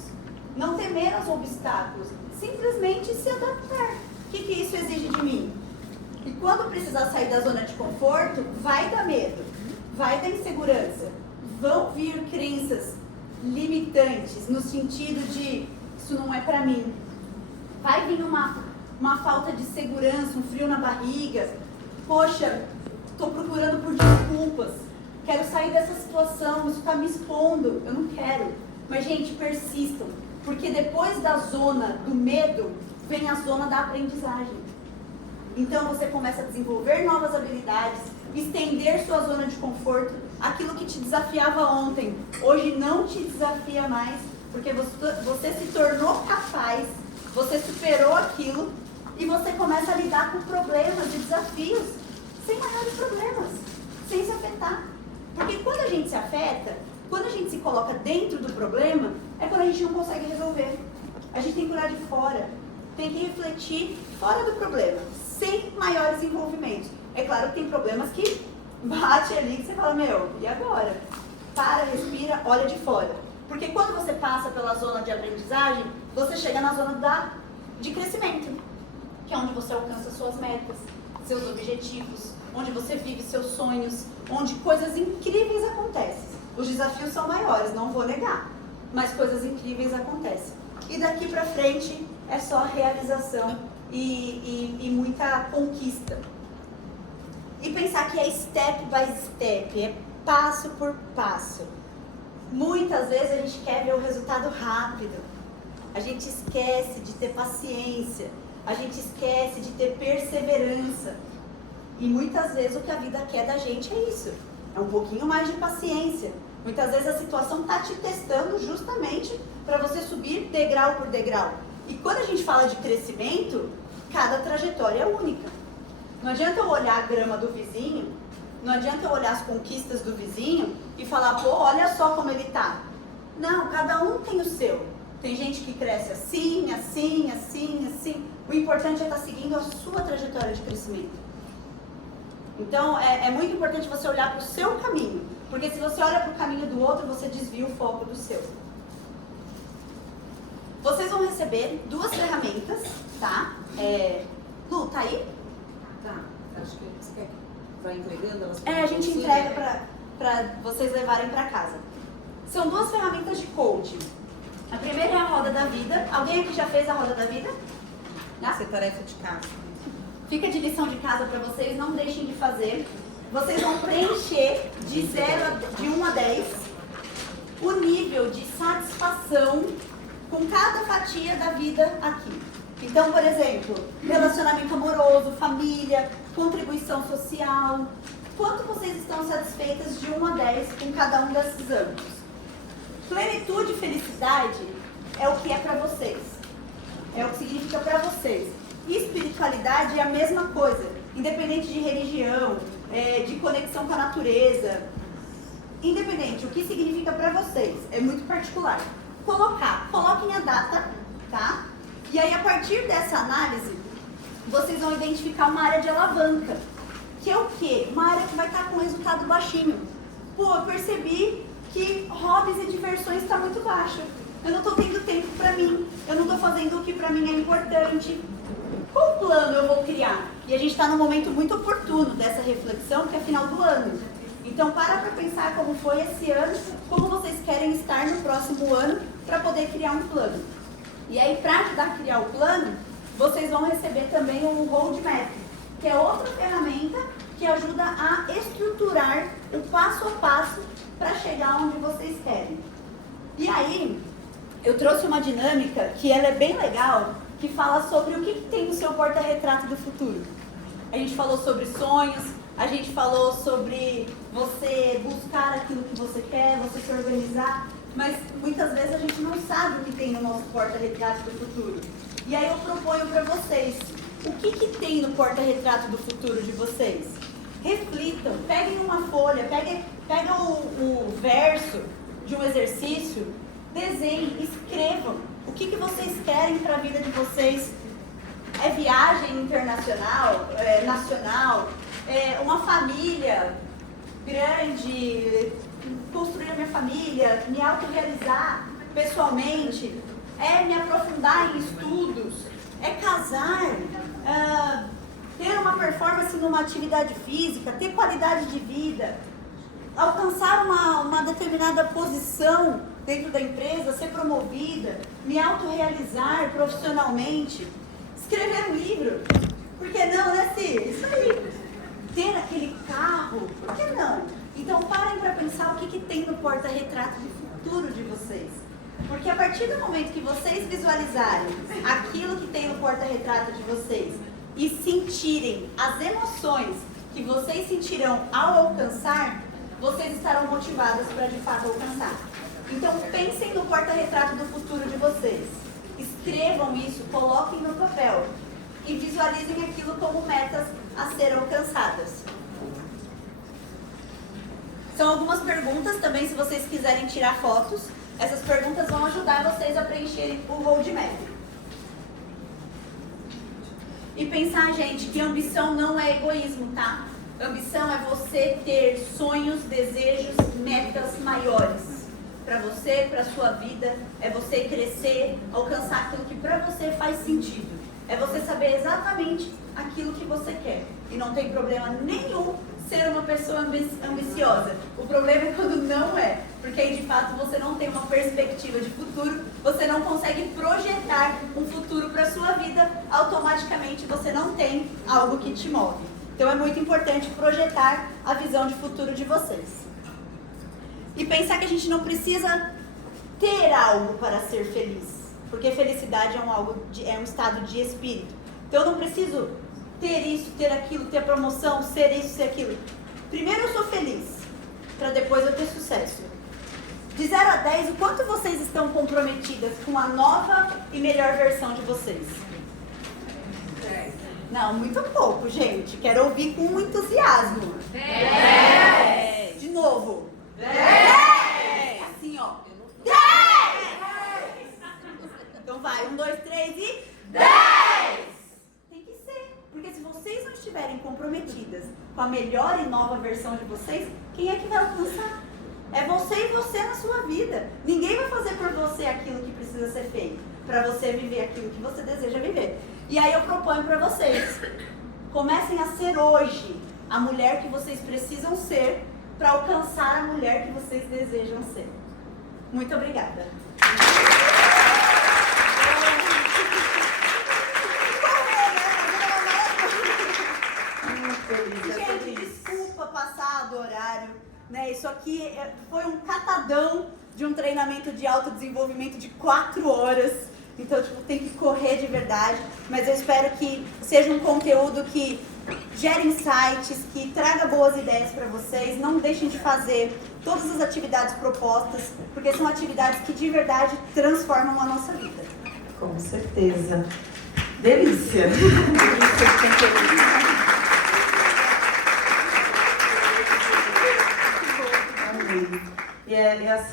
Não temer aos obstáculos. Simplesmente se adaptar. O que isso exige de mim? E quando precisar sair da zona de conforto, vai dar medo. Vai dar insegurança. Vão vir crenças limitantes no sentido de isso não é pra mim. Vai vir uma falta de segurança, um frio na barriga. Poxa, estou procurando por desculpas. Quero sair dessa situação, isso está me expondo. Eu não quero. Mas, gente, persistam. Porque depois da zona do medo, vem a zona da aprendizagem. Então você começa a desenvolver novas habilidades, estender sua zona de conforto. Aquilo que te desafiava ontem, hoje não te desafia mais, porque você se tornou capaz, você superou aquilo e você começa a lidar com problemas e desafios sem maiores problemas, sem se afetar. Porque quando a gente se afeta, quando a gente se coloca dentro do problema, é quando a gente não consegue resolver. A gente tem que olhar de fora, tem que refletir fora do problema, sem maiores envolvimentos. É claro que tem problemas que bate ali que você fala, meu, e agora? Para, respira, olha de fora. Porque quando você passa pela zona de aprendizagem, você chega na zona de crescimento, que é onde você alcança suas metas, seus objetivos, onde você vive seus sonhos, onde coisas incríveis acontecem. Os desafios são maiores, não vou negar, mas coisas incríveis acontecem. E daqui pra frente é só realização e muita conquista. E pensar que é step by step, é passo por passo. Muitas vezes a gente quer ver o resultado rápido. A gente esquece de ter paciência. A gente esquece de ter perseverança. E muitas vezes o que a vida quer da gente é isso. É um pouquinho mais de paciência. Muitas vezes a situação está te testando justamente para você subir degrau por degrau. E quando a gente fala de crescimento, cada trajetória é única. Não adianta eu olhar a grama do vizinho, não adianta eu olhar as conquistas do vizinho e falar, pô, olha só como ele tá. Não, cada um tem o seu. Tem gente que cresce assim, assim, assim, assim. O importante é estar seguindo a sua trajetória de crescimento. Então, é muito importante você olhar para o seu caminho. Porque se você olha para o caminho do outro, você desvia o foco do seu. Vocês vão receber 2 ferramentas, tá? Lu, tá aí? Tá, acho que você quer que vai entregando elas. A gente entrega para vocês levarem para casa. São 2 ferramentas de coaching. A primeira é a roda da vida. Alguém aqui já fez a roda da vida? Vai ser tarefa de casa. Fica de lição de casa para vocês, não deixem de fazer. Vocês vão preencher de 1 a 10 o nível de satisfação com cada fatia da vida aqui. Então, por exemplo, relacionamento amoroso, família, contribuição social. Quanto vocês estão satisfeitas de 1 a 10 com cada um desses âmbitos? Plenitude e felicidade é o que é para vocês. É o que significa para vocês. Espiritualidade é a mesma coisa, independente de religião, de conexão com a natureza. Independente, o que significa para vocês é muito particular. Coloquem a data, tá? E aí, a partir dessa análise, vocês vão identificar uma área de alavanca, que é o quê? Uma área que vai estar com resultado baixinho. Pô, eu percebi que hobbies e diversões está muito baixo. Eu não estou tendo tempo para mim. Eu não estou fazendo o que para mim é importante. Qual plano eu vou criar? E a gente está num momento muito oportuno dessa reflexão, que é final do ano. Então, para pensar como foi esse ano, como vocês querem estar no próximo ano, para poder criar um plano. E aí, para ajudar a criar o plano, vocês vão receber também um roadmap, que é outra ferramenta que ajuda a estruturar o passo a passo para chegar onde vocês querem. E aí, eu trouxe uma dinâmica que ela é bem legal, que fala sobre o que tem no seu porta-retrato do futuro. A gente falou sobre sonhos, a gente falou sobre você buscar aquilo que você quer, você se organizar, mas muitas vezes a gente não sabe o que tem no nosso porta-retrato do futuro. E aí eu proponho para vocês, o que tem no porta-retrato do futuro de vocês? Reflitam, peguem uma folha, peguem o verso de um exercício, desenhem, escrevam o que vocês querem para a vida de vocês. É viagem internacional, nacional, uma família grande, construir a minha família, me autorrealizar pessoalmente, me aprofundar em estudos, casar, ter uma performance numa atividade física, ter qualidade de vida, alcançar uma determinada posição dentro da empresa, ser promovida, me autorrealizar profissionalmente, escrever um livro, por que não, né, Ci? Isso aí. Ter aquele carro, por que não? Então parem para pensar o que tem no porta-retrato do futuro de vocês. Porque a partir do momento que vocês visualizarem aquilo que tem no porta-retrato de vocês e sentirem as emoções que vocês sentirão ao alcançar, vocês estarão motivados para de fato alcançar. Então pensem no porta-retrato do futuro de vocês. Escrevam isso, coloquem no papel e visualizem aquilo como metas a serem alcançadas. São algumas perguntas também, se vocês quiserem tirar fotos. Essas perguntas vão ajudar vocês a preencherem o roadmap. E pensar, gente, que ambição não é egoísmo, tá? Ambição é você ter sonhos, desejos, metas maiores. Para você, para sua vida, é você crescer, alcançar aquilo que para você faz sentido. É você saber exatamente aquilo que você quer. E não tem problema nenhum ser uma pessoa ambiciosa. O problema é quando não é. Porque aí de fato você não tem uma perspectiva de futuro, você não consegue projetar um futuro para sua vida, automaticamente você não tem algo que te move. Então é muito importante projetar a visão de futuro de vocês. E pensar que a gente não precisa ter algo para ser feliz. Porque felicidade é um estado de espírito. Então eu não preciso ter isso, ter aquilo, ter promoção, ser isso, ser aquilo. Primeiro eu sou feliz, para depois eu ter sucesso. De 0 a 10, o quanto vocês estão comprometidas com a nova e melhor versão de vocês? 10. Não, muito pouco, gente. Quero ouvir com entusiasmo. 10. De novo. 10. Assim, ó. 10. Então vai, 1, 2, 3 e 10. Tem que ser. Porque se vocês não estiverem comprometidas com a melhor e nova versão de vocês, quem é que vai alcançar? É você e você na sua vida. Ninguém vai fazer por você aquilo que precisa ser feito, para você viver aquilo que você deseja viver. E aí eu proponho para vocês, comecem a ser hoje a mulher que vocês precisam ser para alcançar a mulher que vocês desejam ser. Muito obrigada. Gente, desculpa passar do horário, né? Isso aqui foi um catadão de um treinamento de autodesenvolvimento de 4 horas. Então, tipo, tem que correr de verdade. Mas eu espero que seja um conteúdo que gere insights, que traga boas ideias para vocês. Não deixem de fazer todas as atividades propostas, porque são atividades que de verdade transformam a nossa vida. Com certeza. Delícia. Amei. E é assim.